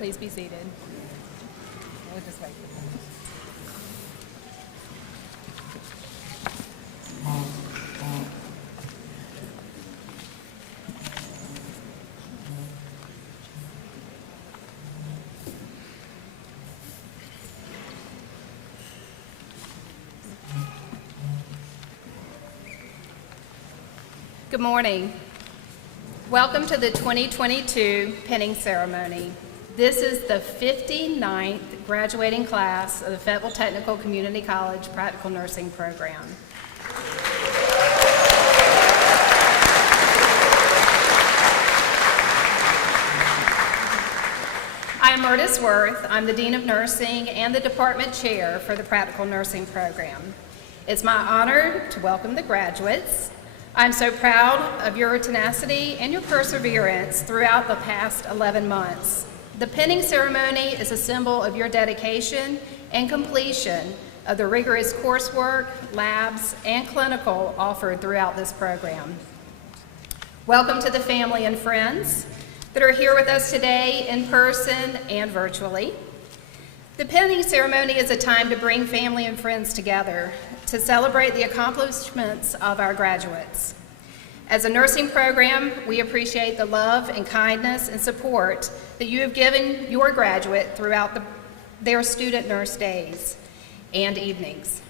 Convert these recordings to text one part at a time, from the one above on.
Please be seated. We'll just wait for them. Good morning. Welcome to the 2022 Pinning Ceremony. This is the 59th graduating class of the Fayetteville Technical Community College Practical Nursing Program. I am Myrtis Worth. I'm the Dean of Nursing and the Department Chair for the Practical Nursing Program. It's my honor to welcome the graduates. I'm so proud of your tenacity and your perseverance throughout the past 11 months. The pinning ceremony is a symbol of your dedication and completion of the rigorous coursework, labs, and clinical offered throughout this program. Welcome to the family and friends that are here with us today in person and virtually. The pinning ceremony is a time to bring family and friends together to celebrate the accomplishments of our graduates. As a nursing program, we appreciate the love and kindness and support that you have given your graduate throughout their student nurse days and evenings.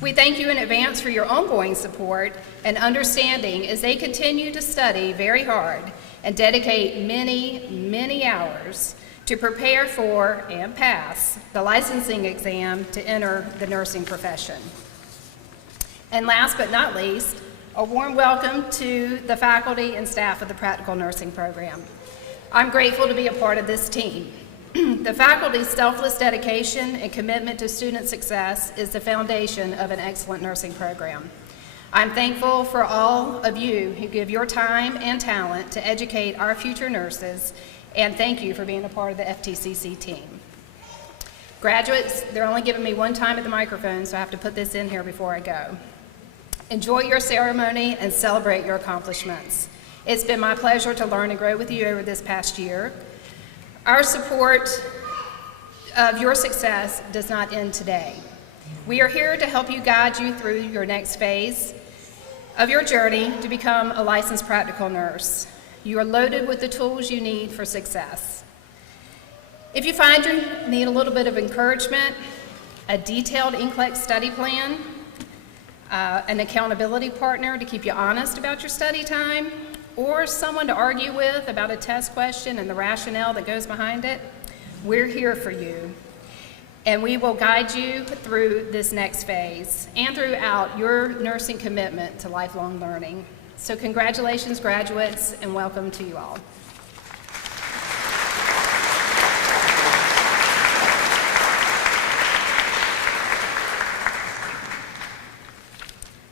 We thank you in advance for your ongoing support and understanding as they continue to study very hard and dedicate many, many hours to prepare for and pass the licensing exam to enter the nursing profession. And last but not least, a warm welcome to the faculty and staff of the Practical Nursing Program. I'm grateful to be a part of this team. The faculty's selfless dedication and commitment to student success is the foundation of an excellent nursing program. I'm thankful for all of you who give your time and talent to educate our future nurses, and thank you for being a part of the FTCC team. Graduates, they're only giving me one time at the microphone, so I have to put this in here before I go. Enjoy your ceremony and celebrate your accomplishments. It's been my pleasure to learn and grow with you over this past year. Our support of your success does not end today. We are here to help you guide you through your next phase of your journey to become a licensed practical nurse. You are loaded with the tools you need for success. If you find you need a little bit of encouragement, a detailed NCLEX study plan, an accountability partner to keep you honest about your study time, or someone to argue with about a test question and the rationale that goes behind it, we're here for you. And we will guide you through this next phase and throughout your nursing commitment to lifelong learning. So congratulations, graduates, and welcome to you all.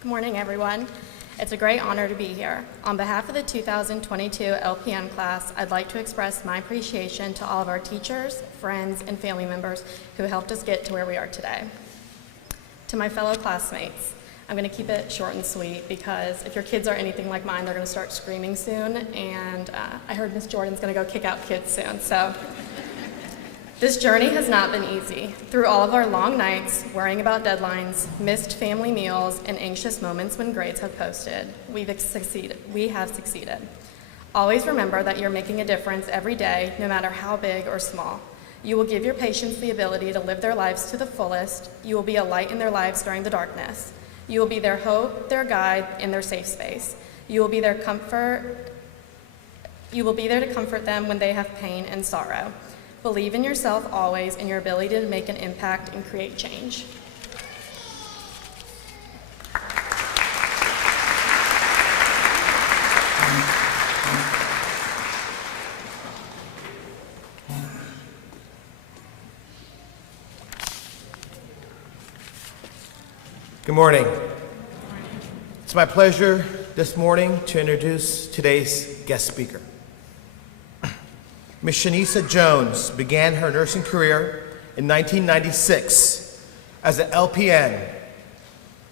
Good morning, everyone. It's a great honor to be here. On behalf of the 2022 LPN class, I'd like to express my appreciation to all of our teachers, friends, and family members who helped us get to where we are today. To my fellow classmates, I'm going to keep it short and sweet because if your kids are anything like mine, they're going to start screaming soon, and I heard Miss Jordan's going to go kick out kids soon. So this journey has not been easy. Through all of our long nights, worrying about deadlines, missed family meals, and anxious moments when grades have posted, we have succeeded. Always remember that you're making a difference every day, no matter how big or small. You will give your patients the ability to live their lives to the fullest. You will be a light in their lives during the darkness. You will be their hope, their guide, and their safe space. You will be their comfort. You will be there to comfort them when they have pain and sorrow. Believe in yourself always and your ability to make an impact and create change. Good morning. It's my pleasure this morning to introduce today's guest speaker. Ms. Shanisa Jones began her nursing career in 1996 as an LPN.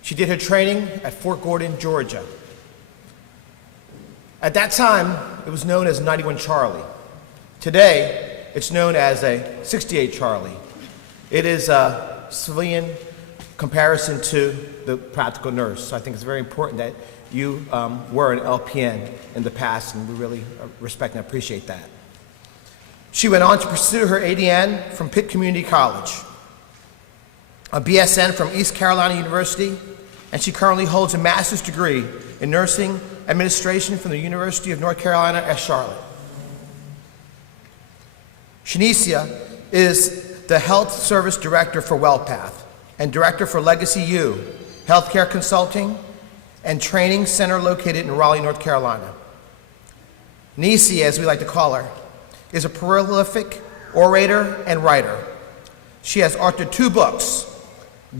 She did her training at Fort Gordon, Georgia. At that time, it was known as 91 Charlie. Today, It's known as a 68 Charlie. It is a civilian comparison to the practical nurse. So I think it's very important that you were an LPN in the past, and we really respect and appreciate that. She went on to pursue her ADN from Pitt Community College, a BSN from East Carolina University, and she currently holds a master's degree in nursing administration from the University of North Carolina at Charlotte. Shanicia is the Health Service Director for WellPath and Director for Legacy U, Healthcare Consulting and Training Center located in Raleigh, North Carolina. Nisi, as we like to call her, is a prolific orator and writer. She has authored 2 books,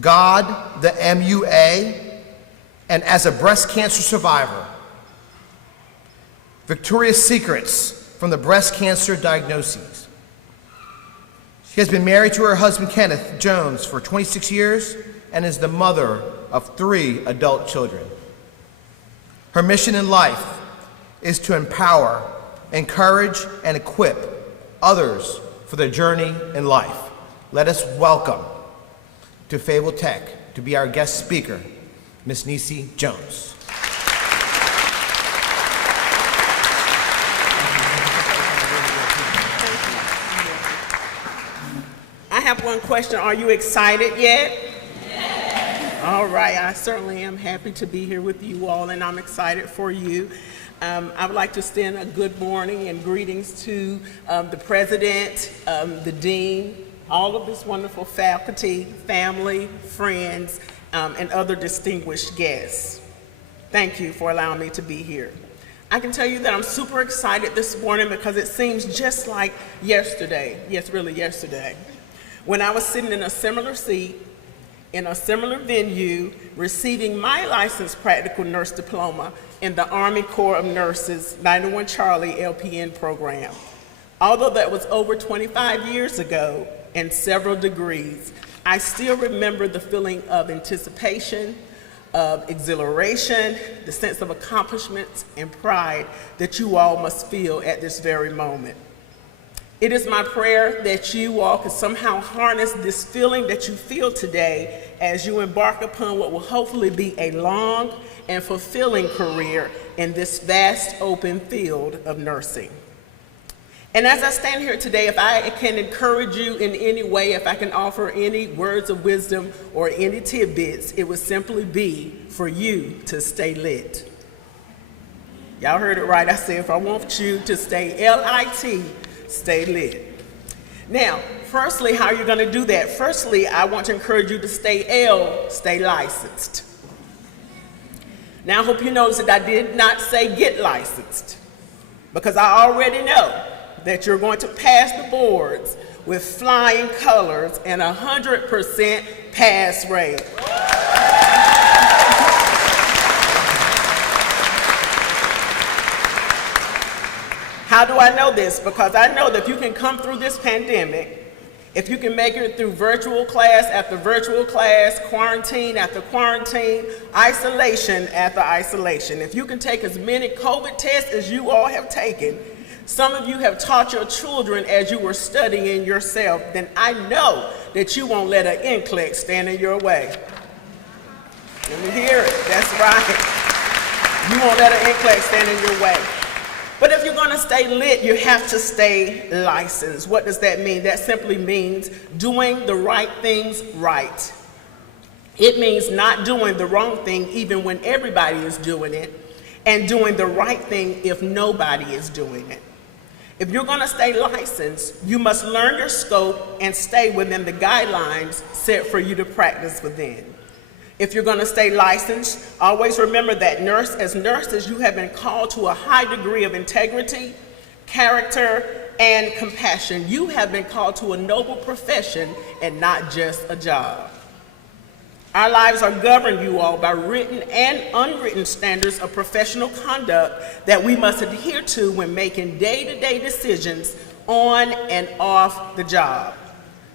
God, the MUA, and As a Breast Cancer Survivor, Victoria's Secrets from the Breast Cancer Diagnoses. She has been married to her husband, Kenneth Jones, for 26 years and is the mother of 3 adult children. Her mission in life is to empower, encourage, and equip others for their journey in life. Let us welcome to Fayetteville Tech to be our guest speaker, Ms. Nisi Jones. I have one question. Are you excited yet? All right, I certainly am happy to be here with you all, and I'm excited for you. I would like to extend a good morning and greetings to the president, the dean, all of this wonderful faculty, family, friends, and other distinguished guests. Thank you for allowing me to be here. I can tell you that I'm super excited this morning because it seems just like yesterday, yes, really yesterday, when I was sitting in a similar seat, in a similar venue, receiving my licensed practical nurse diploma in the Army Corps of Nurses 91 Charlie LPN program. Although that was over 25 years ago and several degrees, I still remember the feeling of anticipation, of exhilaration, the sense of accomplishment and pride that you all must feel at this very moment. It is my prayer that you all can somehow harness this feeling that you feel today as you embark upon what will hopefully be a long and fulfilling career in this vast open field of nursing. And as I stand here today, if I can encourage you in any way, if I can offer any words of wisdom or any tidbits, it would simply be for you to stay lit. Y'all heard it right. I said if I want you to stay L-I-T, stay lit. Now, firstly, how are you going to do that? Firstly, I want to encourage you to stay licensed. Now, I hope you notice that I did not say get licensed, because I already know that you're going to pass the boards with flying colors and 100% pass rate. How do I know this? Because I know that if you can come through this pandemic, if you can make it through virtual class after virtual class, quarantine after quarantine, isolation after isolation, if you can take as many COVID tests as you all have taken, some of you have taught your children as you were studying yourself, then I know that you won't let an NCLEX stand in your way. Let me hear it. That's right. You won't let an NCLEX stand in your way. But if you're going to stay lit, you have to stay licensed. What does that mean? That simply means doing the right things right. It means not doing the wrong thing even when everybody is doing it, and doing the right thing if nobody is doing it. If you're going to stay licensed, you must learn your scope and stay within the guidelines set for you to practice within. If you're going to stay licensed, always remember that as nurses, you have been called to a high degree of integrity, character, and compassion. You have been called to a noble profession and not just a job. Our lives are governed, you all, by written and unwritten standards of professional conduct that we must adhere to when making day-to-day decisions on and off the job.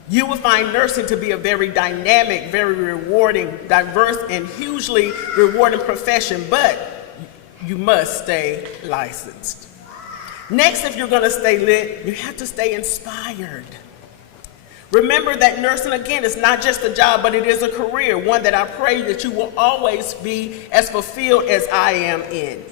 You will find nursing to be a very dynamic, very rewarding, diverse, and hugely rewarding profession, but you must stay licensed. Next, if you're going to stay lit, you have to stay inspired. Remember that nursing, again, is not just a job, but it is a career, one that I pray that you will always be as fulfilled as I am in.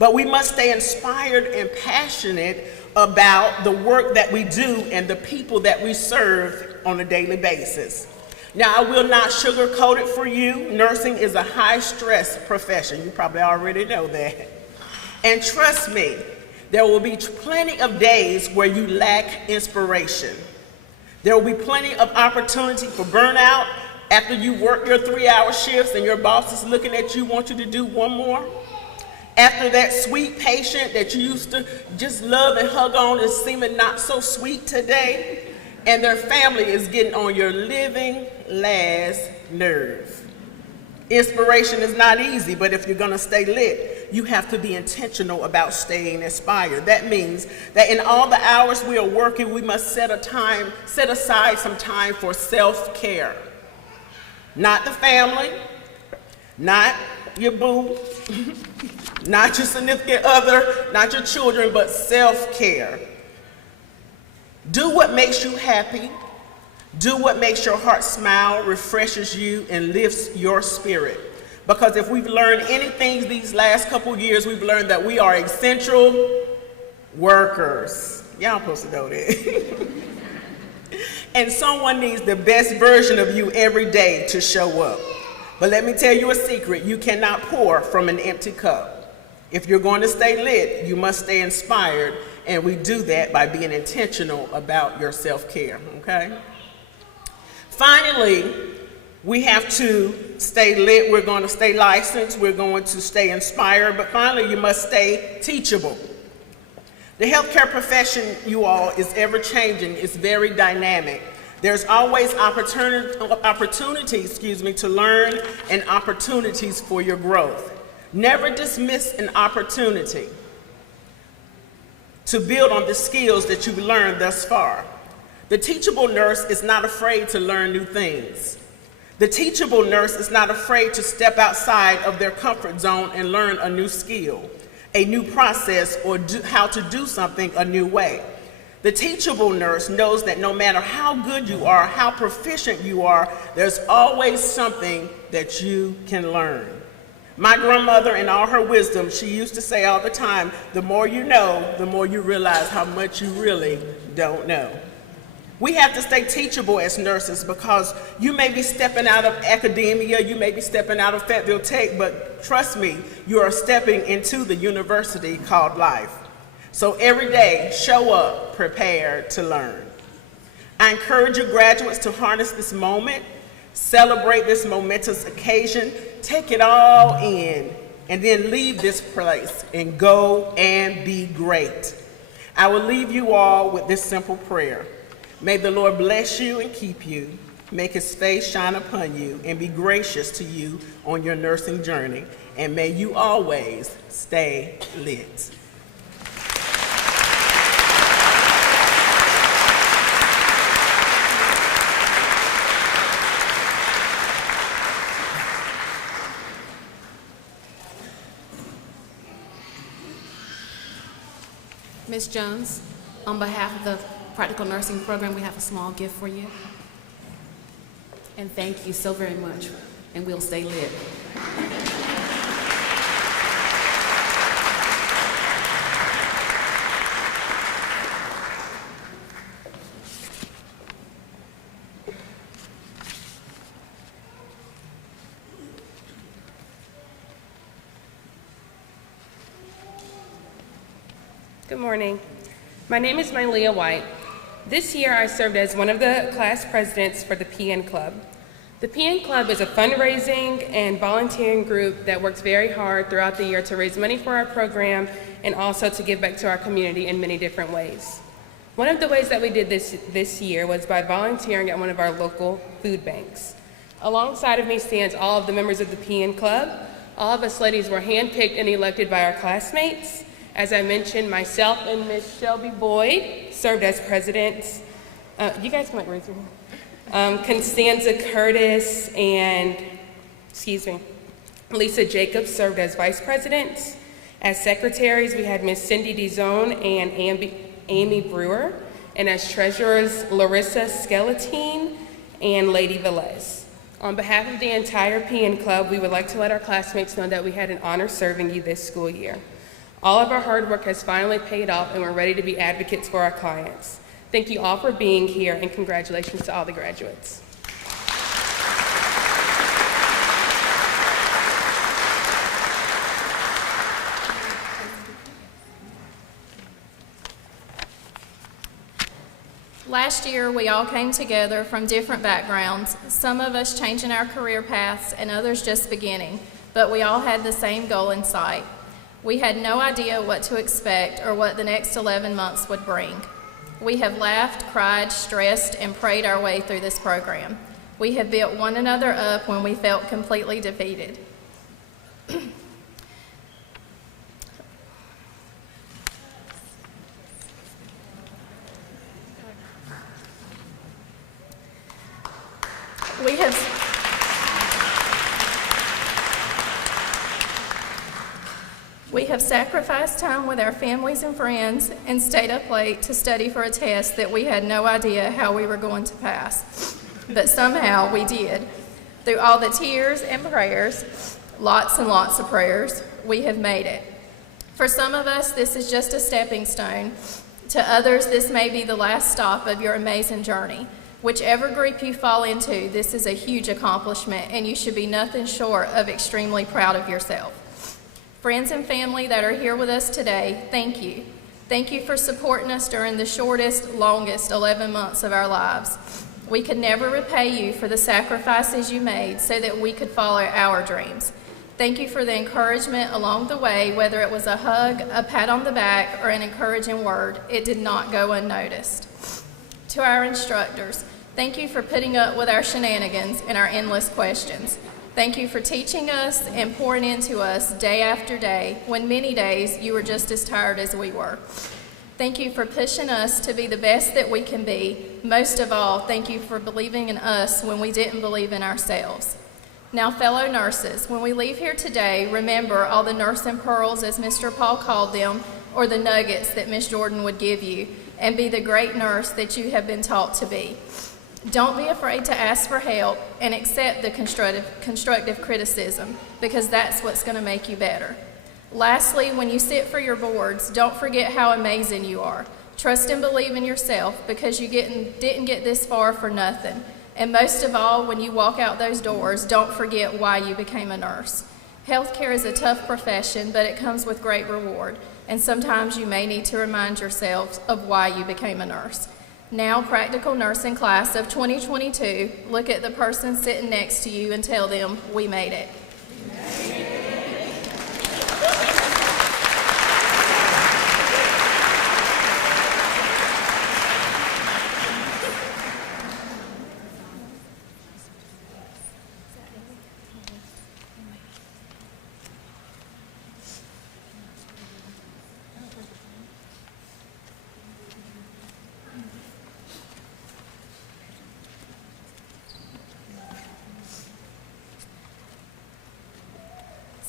But we must stay inspired and passionate about the work that we do and the people that we serve on a daily basis. Now, I will not sugarcoat it for you. Nursing is a high-stress profession. You probably already know that. And trust me, there will be plenty of days where you lack inspiration. There will be plenty of opportunity for burnout after you work your 3-hour shifts and your boss is looking at you, want you to do one more. After that sweet patient that you used to just love and hug on is seeming not so sweet today, and their family is getting on your living last nerve. Inspiration is not easy, but if you're going to stay lit, you have to be intentional about staying inspired. That means that in all the hours we are working, we must set aside some time for self-care. Not the family, not your boo, not your significant other, not your children, but self-care. Do what makes you happy. Do what makes your heart smile, refreshes you, and lifts your spirit. Because if we've learned anything these last couple years, we've learned that we are essential workers. Y'all supposed to know that. And someone needs the best version of you every day to show up. But let me tell you a secret. You cannot pour from an empty cup. If you're going to stay lit, you must stay inspired, and we do that by being intentional about your self-care, okay? Finally, we have to stay lit. We're going to stay licensed. We're going to stay inspired. But finally, you must stay teachable. The healthcare profession, you all, is ever-changing. It's very dynamic. There's always opportunities, to learn and opportunities for your growth. Never dismiss an opportunity to build on the skills that you've learned thus far. The teachable nurse is not afraid to learn new things. The teachable nurse is not afraid to step outside of their comfort zone and learn a new skill, a new process, or how to do something a new way. The teachable nurse knows that no matter how good you are, how proficient you are, there's always something that you can learn. My grandmother, in all her wisdom, she used to say all the time, the more you know, the more you realize how much you really don't know. We have to stay teachable as nurses because you may be stepping out of academia, you may be stepping out of Fayetteville Tech, but trust me, you are stepping into the university called life. So every day, show up prepared to learn. I encourage you graduates to harness this moment, celebrate this momentous occasion, take it all in, and then leave this place and go and be great. I will leave you all with this simple prayer. May the Lord bless you and keep you, make his face shine upon you, and be gracious to you on your nursing journey. And may you always stay lit. Ms. Jones, on behalf of the Practical Nursing Program, we have a small gift for you. And thank you so very much, and we'll stay lit. Good morning. My name is Mylia White. This year I served as one of the class presidents for the PN Club. The PN Club is a fundraising and volunteering group that works very hard throughout the year to raise money for our program and also to give back to our community in many different ways. One of the ways that we did this year was by volunteering at one of our local food banks. Alongside of me stands all of the members of the PN Club. All of us ladies were handpicked and elected by our classmates. As I mentioned, myself and Ms. Shelby Boyd served as presidents. You guys might raise your hand. Constanza Curtis and, Lisa Jacobs served as vice presidents. As secretaries, we had Ms. Cindy DeZone and Amy Brewer, and as treasurers, Larissa Skeletine and Lady Velez. On behalf of the entire PN Club, we would like to let our classmates know that we had an honor serving you this school year. All of our hard work has finally paid off, and we're ready to be advocates for our clients. Thank you all for being here, and congratulations to all the graduates. Last year, we all came together from different backgrounds, some of us changing our career paths and others just beginning, but we all had the same goal in sight. We had no idea what to expect or what the next 11 months would bring. We have laughed, cried, stressed, and prayed our way through this program. We have built one another up when we felt completely defeated. We have sacrificed time with our families and friends and stayed up late to study for a test that we had no idea how we were going to pass. But somehow we did. Through all the tears and prayers, lots and lots of prayers, we have made it. For some of us, this is just a stepping stone. To others, this may be the last stop of your amazing journey. Whichever group you fall into, this is a huge accomplishment, and you should be nothing short of extremely proud of yourself. Friends and family that are here with us today, thank you. Thank you for supporting us during the shortest, longest 11 months of our lives. We could never repay you for the sacrifices you made so that we could follow our dreams. Thank you for the encouragement along the way, whether it was a hug, a pat on the back, or an encouraging word. It did not go unnoticed. To our instructors, thank you for putting up with our shenanigans and our endless questions. Thank you for teaching us and pouring into us day after day, when many days you were just as tired as we were. Thank you for pushing us to be the best that we can be. Most of all, thank you for believing in us when we didn't believe in ourselves. Now, fellow nurses, when we leave here today, remember all the nursing pearls, as Mr. Paul called them, or the nuggets that Miss Jordan would give you, and be the great nurse that you have been taught to be. Don't be afraid to ask for help and accept the constructive criticism, because that's what's going to make you better. Lastly, when you sit for your boards, don't forget how amazing you are. Trust and believe in yourself, because you didn't get this far for nothing. And most of all, when you walk out those doors, don't forget why you became a nurse. Healthcare is a tough profession, but it comes with great reward. And sometimes you may need to remind yourselves of why you became a nurse. Now, practical nursing class of 2022, look at the person sitting next to you and tell them, we made it.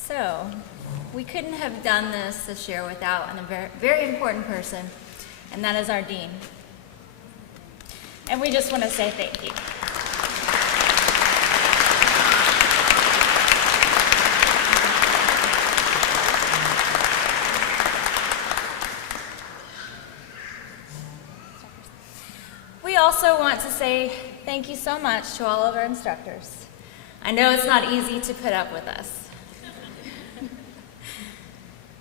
So, we couldn't have done this year without a very, very important person, and that is our dean. And we just want to say thank you. We also want to say thank you so much to all of our instructors. I know it's not easy to put up with us.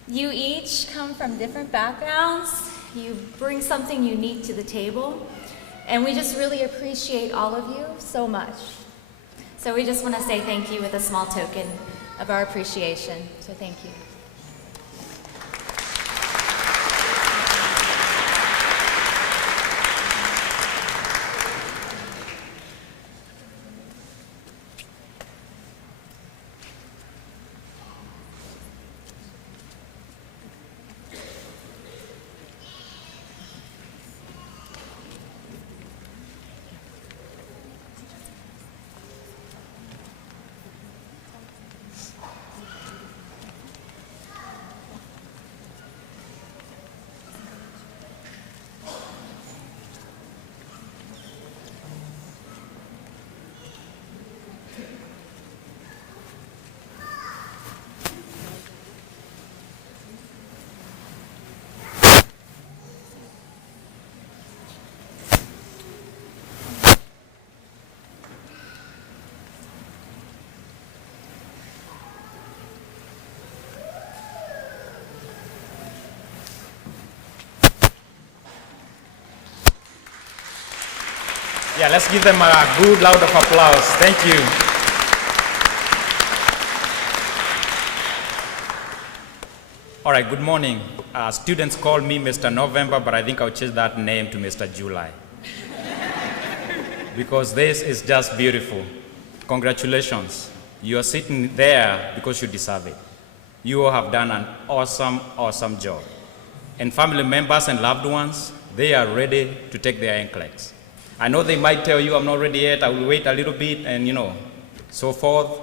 You each come from different backgrounds. You bring something unique to the table, and we just really appreciate all of you so much. So we just want to say thank you with a small token of our appreciation. So thank you. Yeah, let's give them a good round of applause. Thank you. All right, good morning. Students call me Mr. November, but I think I'll change that name to Mr. July. Because this is just beautiful. Congratulations. You are sitting there because you deserve it. You all have done an awesome, awesome job. And family members and loved ones, they are ready to take their NCLEX. I know they might tell you, I'm not ready yet, I will wait a little bit, and so forth.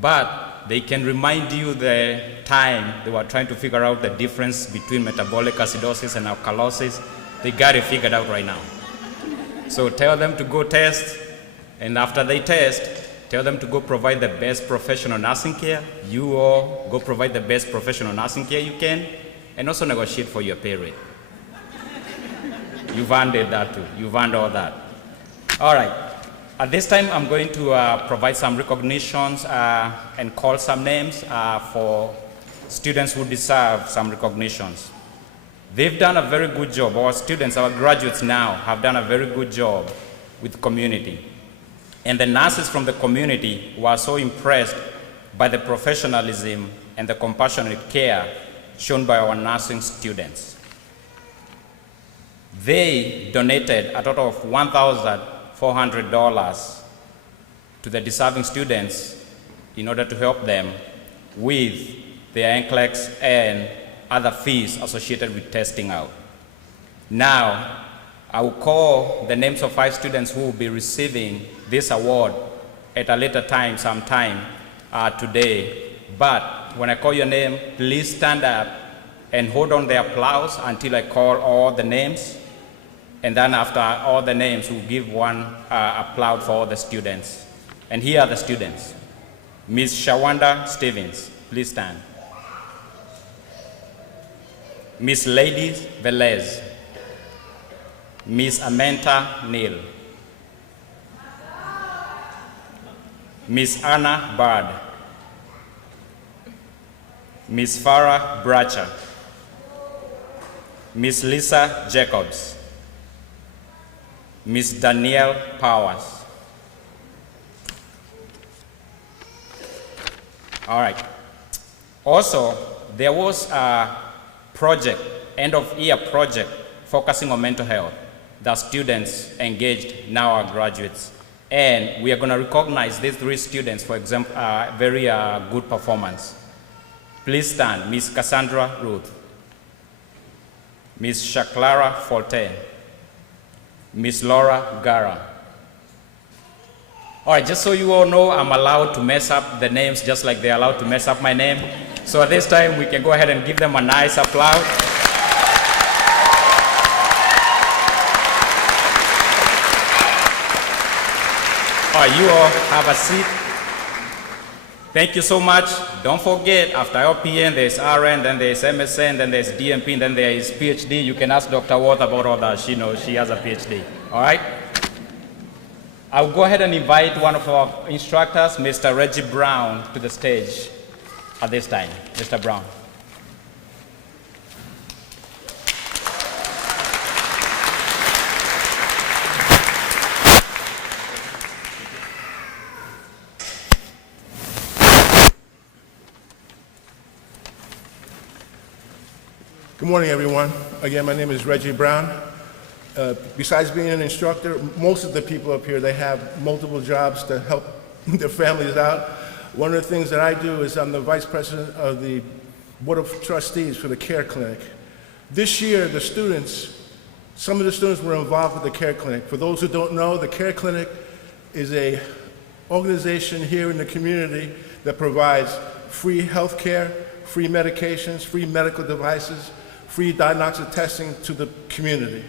But they can remind you the time they were trying to figure out the difference between metabolic acidosis and alkalosis. They got it figured out right now. So tell them to go test, and after they test, tell them to go provide the best professional nursing care. You all go provide the best professional nursing care you can, and also negotiate for your pay rate. You've earned that too. You've earned all that. All right. At this time, I'm going to provide some recognitions and call some names for students who deserve some recognitions. They've done a very good job. Our students, our graduates now, have done a very good job with the community. And the nurses from the community were so impressed by the professionalism and the compassionate care shown by our nursing students. They donated a total of $1,400 to the deserving students in order to help them with their NCLEX and other fees associated with testing out. Now, I will call the names of 5 students who will be receiving this award at a later time, sometime today. But when I call your name, please stand up and hold on the applause until I call all the names. And then after all the names, we'll give one applause for all the students. And here are the students. Ms. Shawanda Stevens, please stand. Ms. Lady Velez. Ms. Amenta Neal. Ms. Anna Bard. Ms. Farah Bracha. Ms. Lisa Jacobs. Ms. Danielle Powers. All right. Also, there was a project, end of year project, focusing on mental health that students engaged, now are graduates. And we are going to recognize these 3 students for example, very good performance. Please stand. Ms. Cassandra Ruth. Ms. Shaklara Forte. Ms. Laura Gara. All right, just so you all know, I'm allowed to mess up the names just like they're allowed to mess up my name. So at this time, we can go ahead and give them a nice applause. All right, you all have a seat. Thank you so much. Don't forget, after LPN, there's RN, then there's MSN, then there's DMP, then there is PhD. You can ask Dr. Worth about all that. She knows she has a PhD. All right? I'll go ahead and invite one of our instructors, Mr. Reggie Brown, to the stage at this time. Mr. Brown. Good morning, everyone. Again, my name is Reggie Brown. Besides being an instructor, most of the people up here, they have multiple jobs to help their families out. One of the things that I do is I'm the vice president of the Board of Trustees for the Care Clinic. This year, the students, some of the students were involved with the Care Clinic. For those who don't know, the Care Clinic is an organization here in the community that provides free health care, free medications, free medical devices, free diagnostic testing to the community,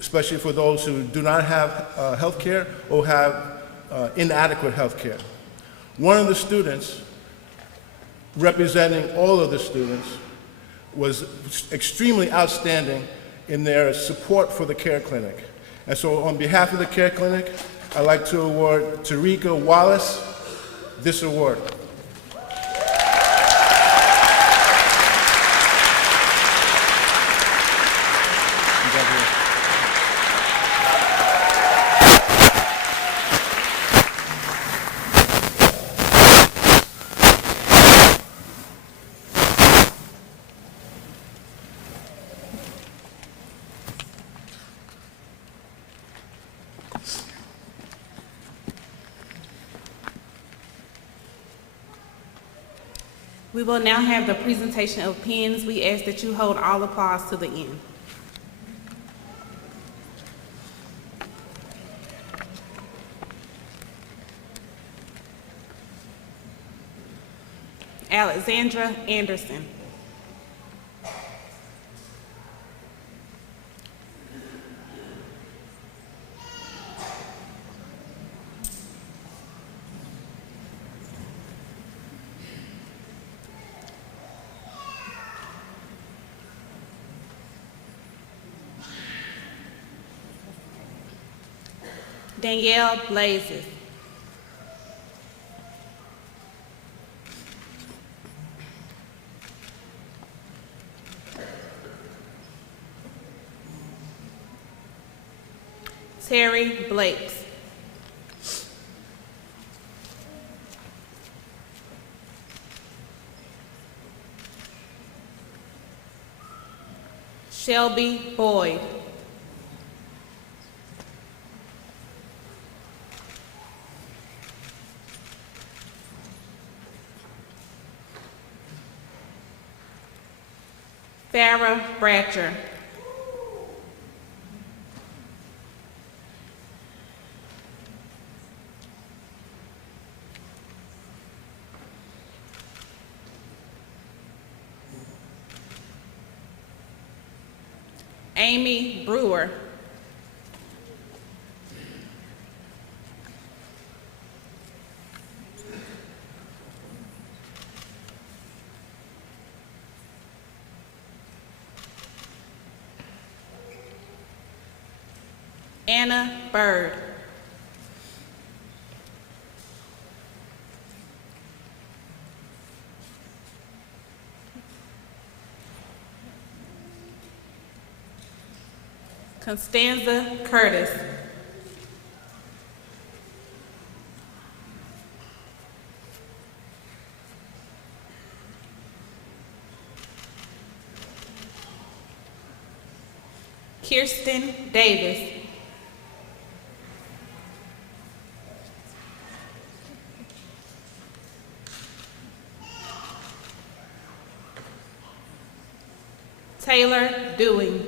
especially for those who do not have health care or have inadequate health care. One of the students, representing all of the students, was extremely outstanding in their support for the Care Clinic. And so on behalf of the Care Clinic, I'd like to award Tarika Wallace this award. We will now have the presentation of pins. We ask that you hold all applause to the end. Alexandra Anderson. Danielle Blazes. Terry Blakes. Shelby Boyd. Farrah Bratcher. Amy Brewer. Anna Bird. Constanza Curtis. Kirsten Davis. Taylor Dewey.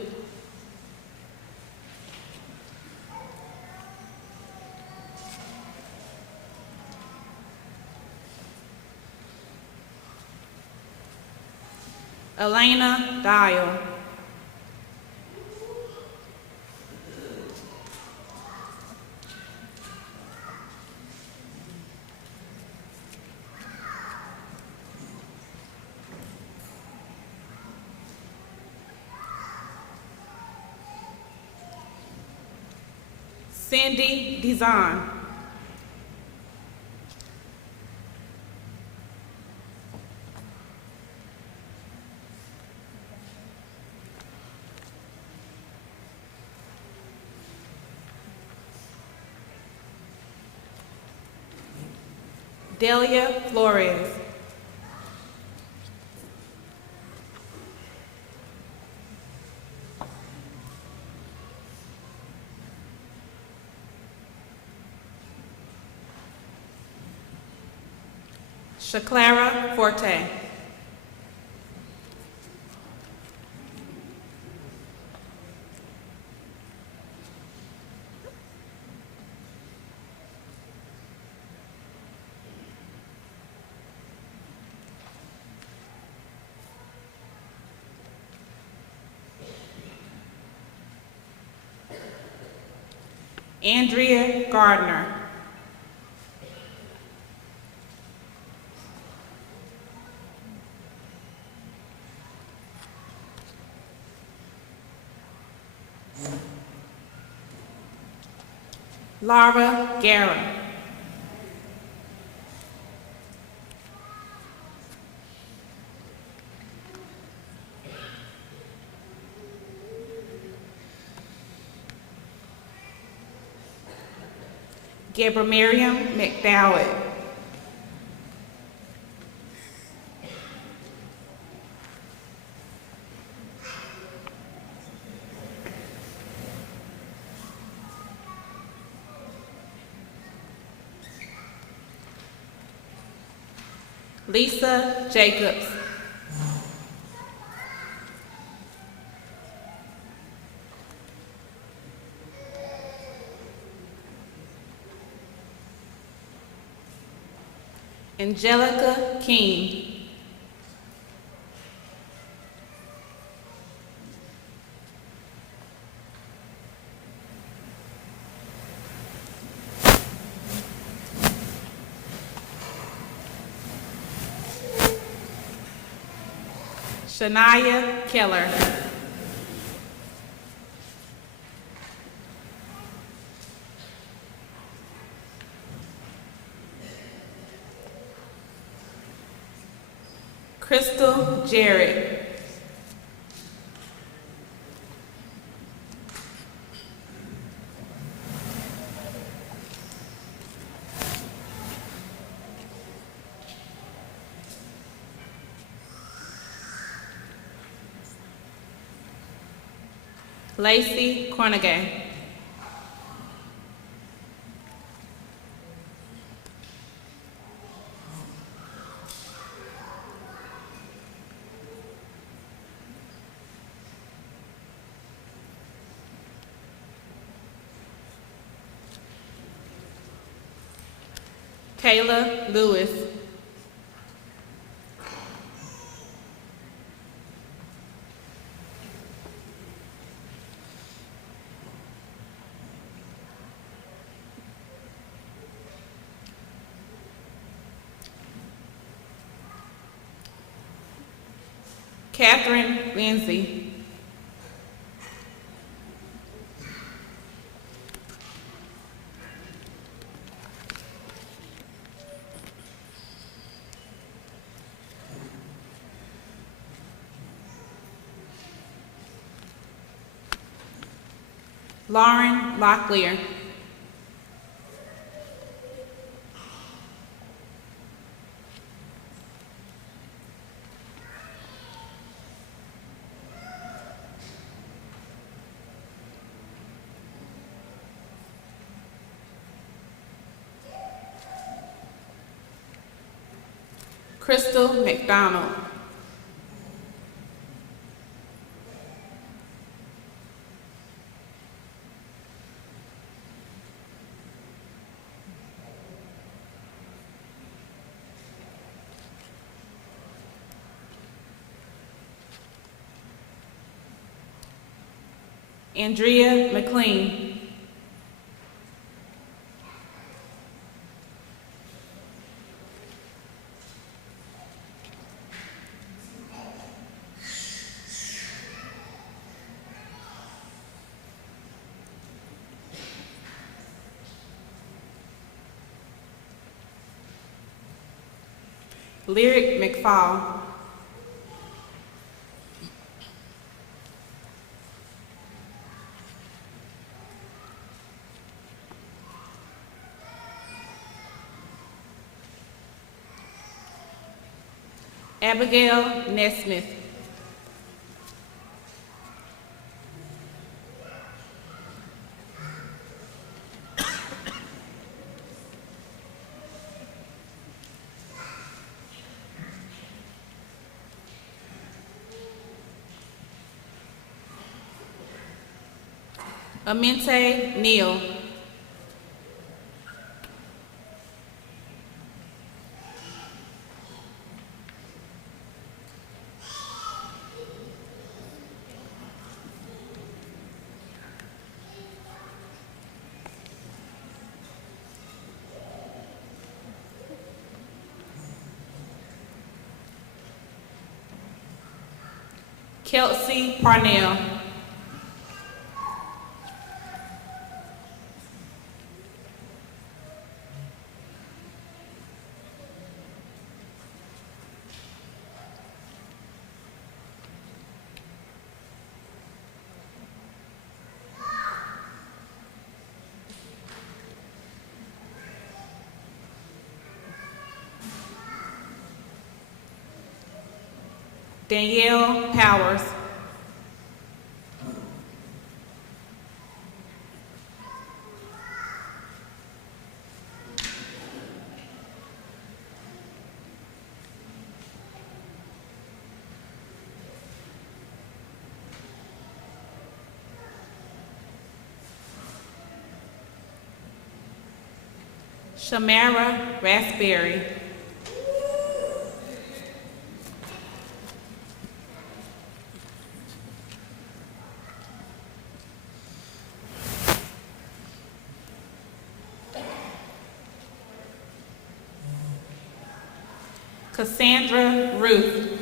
Elena Dial. Cindy Design. Delia Flores. Shaklara Forte. Andrea Gardner. Laura Guerra. Gabriel Miriam McDowell. Lisa Jacobs. Angelica King. Shania Keller. Crystal Jarrett. Lacey Cornegay. Kayla Lewis. Catherine Lindsay. Lauren Locklear. Crystal McDonald. Andrea McLean. Lyric McFall. Abigail Nesmith. Amente Neal. Kelsey Parnell. Danielle Powers. Shamara Raspberry. Cassandra Ruth.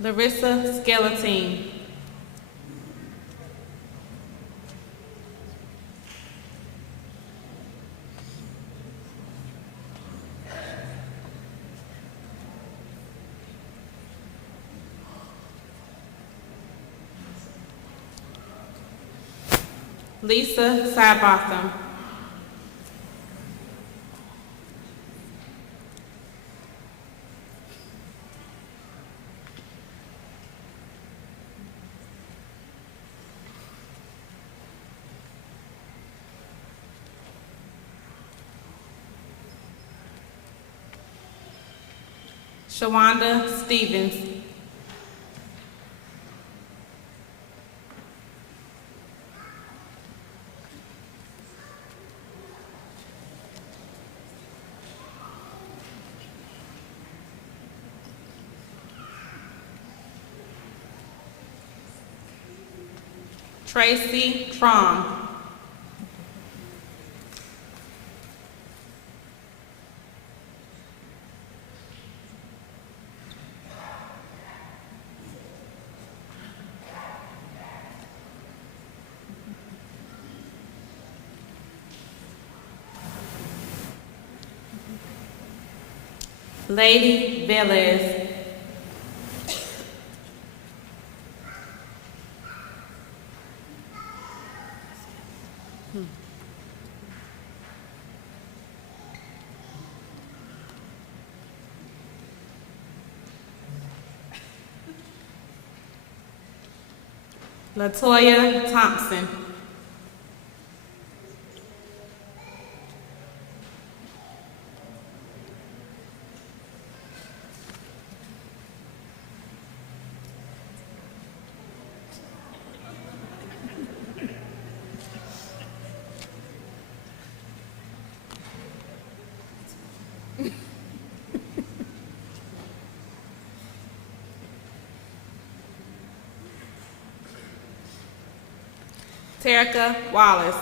Larissa Skeleton. Lisa Sabotham. Shawanda Stevens. Tracy Trom. Lady Velez. Latoya Thompson. Terica Wallace.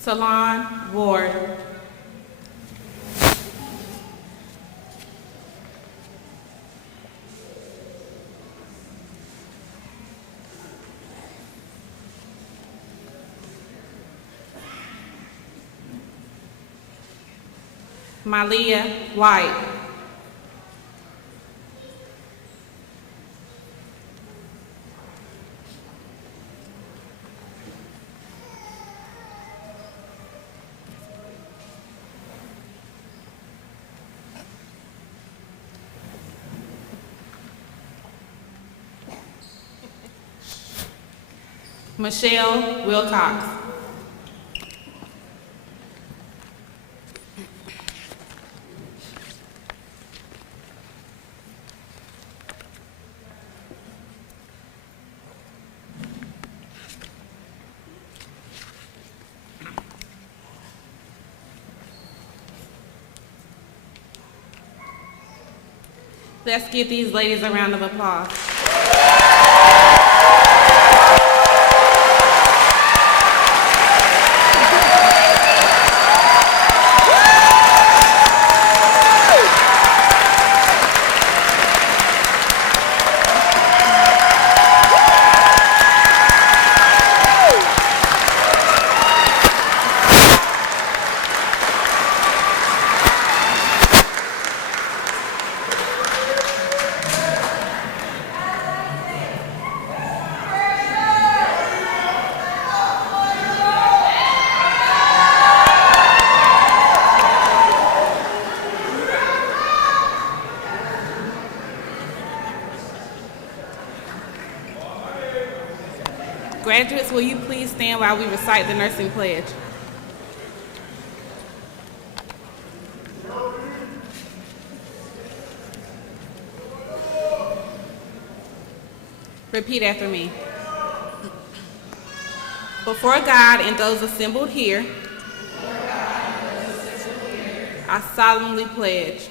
Salon Ward. Malia White. Michelle Wilcox. Let's give these ladies a round of applause. Graduates, will you please stand while we recite the nursing pledge? Repeat after me. Before God and those assembled here, I solemnly pledge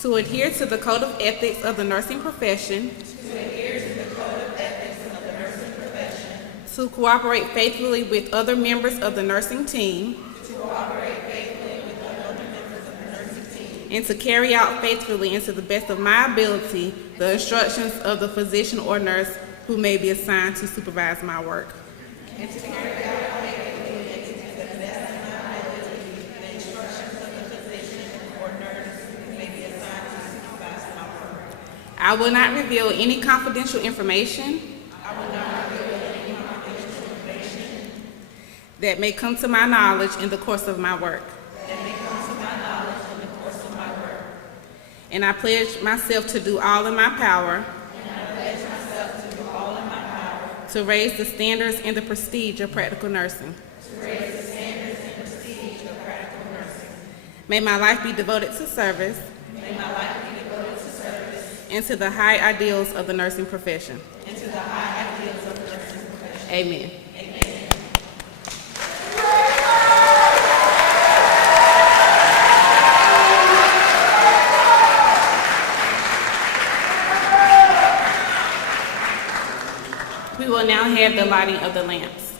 to adhere to the code of ethics of the nursing profession, to cooperate faithfully with other members of the nursing team, and to carry out faithfully and to the best of my ability the instructions of the physician or nurse who may be assigned to supervise my work. I will not reveal any confidential information that may come to my knowledge in the course of my work. And I pledge myself to do all in my power to raise the standards and the prestige of practical nursing. May my life be devoted to service and to the high ideals of the nursing profession. Amen. We will now have the lighting of the lamps.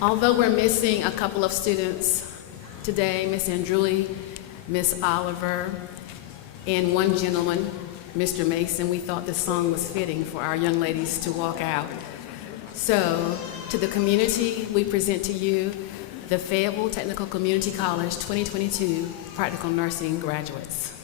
Although we're missing a couple of students today, Miss Andruli, Miss Oliver, and one gentleman, Mr. Mason, we thought this song was fitting for our young ladies to walk out. So, to the community, we present to you the Fayetteville Technical Community College 2022 Practical Nursing graduates.